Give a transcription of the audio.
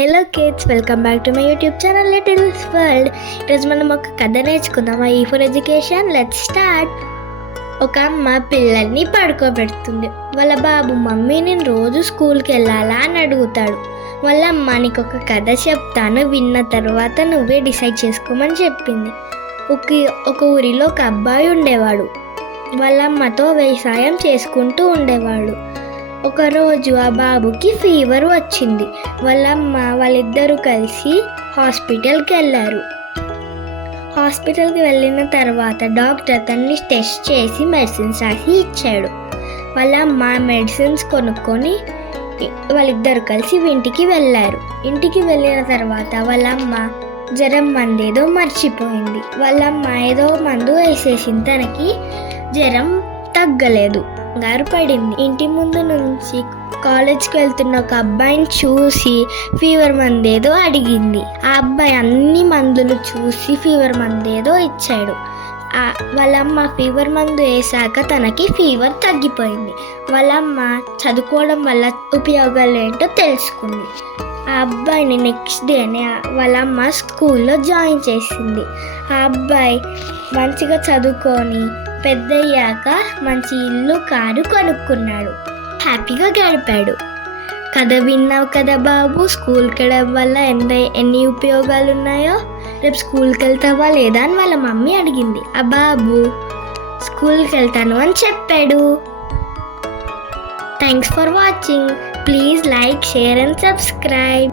Hello kids, welcome back to my YouTube channel littles world. ఈరోజు మనం ఒక కథ నేర్చుకుందాం. ఈ ఫర్ ఎడ్యుకేషన్, లెట్స్ స్టార్ట్. ఒక అమ్మ పిల్లల్ని పడుకోబెడుతుంది. వాళ్ళ బాబు మమ్మీ నేను రోజు స్కూల్కి వెళ్ళాలా అని అడుగుతాడు. వాళ్ళ అమ్మ నీకు ఒక కథ చెప్తాను, విన్న తర్వాత నువ్వే డిసైడ్ చేసుకోమని చెప్పింది. ఒక ఊరిలో ఒక అబ్బాయి ఉండేవాడు. వాళ్ళ అమ్మతో వ్యవసాయం చేసుకుంటూ ఉండేవాడు. ఒకరోజు ఆ బాబుకి ఫీవర్ వచ్చింది. వాళ్ళిద్దరూ కలిసి హాస్పిటల్కి వెళ్ళారు. హాస్పిటల్కి వెళ్ళిన తర్వాత డాక్టర్ తన్ని టెస్ట్ చేసి మెడిసిన్స్ రాసి ఇచ్చాడు. వాళ్ళ అమ్మ మెడిసిన్స్ కొనుక్కొని వాళ్ళిద్దరు కలిసి ఇంటికి వెళ్ళారు. ఇంటికి వెళ్ళిన తర్వాత వాళ్ళ అమ్మ జ్వరం మందేదో మర్చిపోయింది. వాళ్ళ అమ్మ ఏదో మందు వేసేసింది. తనకి జ్వరం తగ్గలేదు, కంగారు పడింది. ఇంటి ముందు నుంచి కాలేజ్కి వెళ్తున్న ఒక అబ్బాయిని చూసి ఫీవర్ మందేదో అడిగింది. ఆ అబ్బాయి అన్ని మందులు చూసి ఫీవర్ మందేదో ఇచ్చాడు. వాళ్ళమ్మ ఫీవర్ మందు వేసాక తనకి ఫీవర్ తగ్గిపోయింది. వాళ్ళమ్మ చదువుకోవడం వల్ల ఉపయోగాలు ఏంటో తెలుసుకుంది. ఆ అబ్బాయిని నెక్స్ట్ డేనే వాళ్ళమ్మ స్కూల్లో జాయిన్ చేసింది. ఆ అబ్బాయి మంచిగా చదువుకొని పెద్దయ్యాక మంచి ఇల్లు, కారు కొనుక్కున్నాడు. హ్యాపీగా గడిపాడు. కథ విన్నావు కదా బాబు? స్కూల్కి వెళ్ళడం వల్ల ఎన్ని ఉపయోగాలు ఉన్నాయో. రేపు స్కూల్కి వెళ్తావా లేదా అని వాళ్ళ మమ్మీ అడిగింది. ఆ బాబు స్కూల్కి వెళ్తాను అని చెప్పాడు. Thanks for watching. Please like, share and subscribe.